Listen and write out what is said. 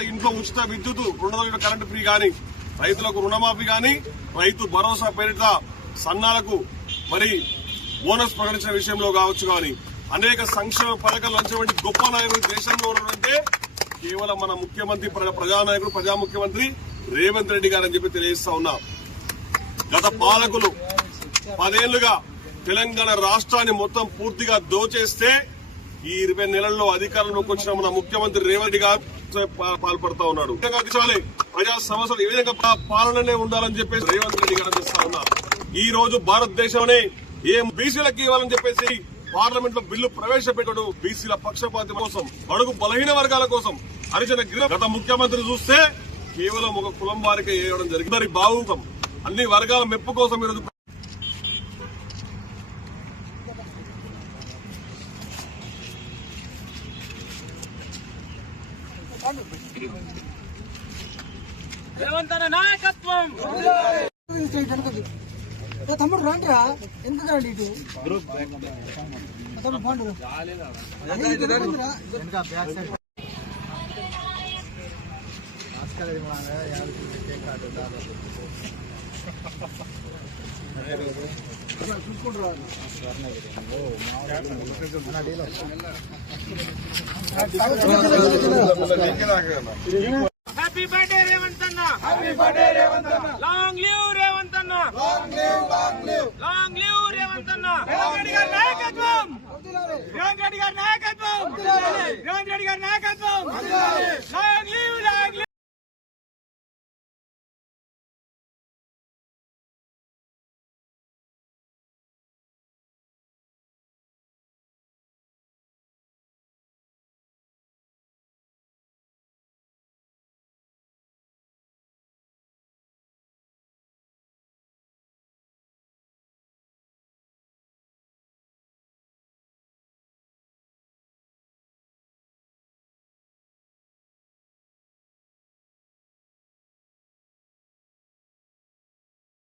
నాడు ఇంట్లో ఉచిత విద్యుత్ రెండు వందల కరెంటు ఫ్రీ కానీ రైతులకు రుణమాఫీ కానీ రైతు భరోసా పేరిట సన్నాలకు మరి బోనస్ ప్రకటించిన విషయంలో కావచ్చు కానీ అనేక సంక్షేమ పథకాలు అంచేటువంటి గొప్ప నాయకుడు దేశంలో ఉన్నారంటే కేవలం మన ముఖ్యమంత్రి ప్రజానాయకుడు ప్రజా ముఖ్యమంత్రి రేవంత్ రెడ్డి గారు అని చెప్పి తెలియజేస్తా ఉన్నా. గత పాలకులు పదేళ్ళుగా తెలంగాణ రాష్ట్రాన్ని మొత్తం పూర్తిగా దోచేస్తే ఈ ఇరవై నెలల్లో అధికారంలోకి వచ్చిన మన ముఖ్యమంత్రి రేవంత్ గారు పాల్పడతా ఉన్నాడు. ఈ విధంగా ప్రజా సమస్యలు ఏ విధంగా పాలననే ఉండాలని చెప్పేసి రేవంత్ రెడ్డి గారు అందిస్తా ఉన్నారు. ఈ రోజు భారతదేశంలోనే ఏం బీసీలకు ఇవ్వాలని చెప్పేసి పార్లమెంట్లో బిల్లు ప్రవేశపెట్టడు బీసీల పక్షపాతి కోసం అడుగు బలహీన వర్గాల కోసం హరిజన గత ముఖ్యమంత్రి చూస్తే కేవలం ఒక కులం వారికే వేయడం జరిగింది. మరి బాగుతం అన్ని వర్గాల మెప్పు కోసం ఈరోజు రేవంత్ అన్న నాయకత్వం ఏ తమ్ముడు రండిరా ఎందుకు రండి ఇటు తమ్ముడు బాగుండు హ్యాపీ బర్త్డే రేవంత్ అన్న హ్యాపీ బర్త్డే రేవంత్ అన్న లాంగ్ లివ్ రేవంత్ అన్న long live long live long live Revanth అన్న రేవంత్ రెడ్డి గారి నాయకత్వం రేవంత్ రెడ్డి గారి నాయకత్వం రేవంత్ రెడ్డి గారి నాయకత్వం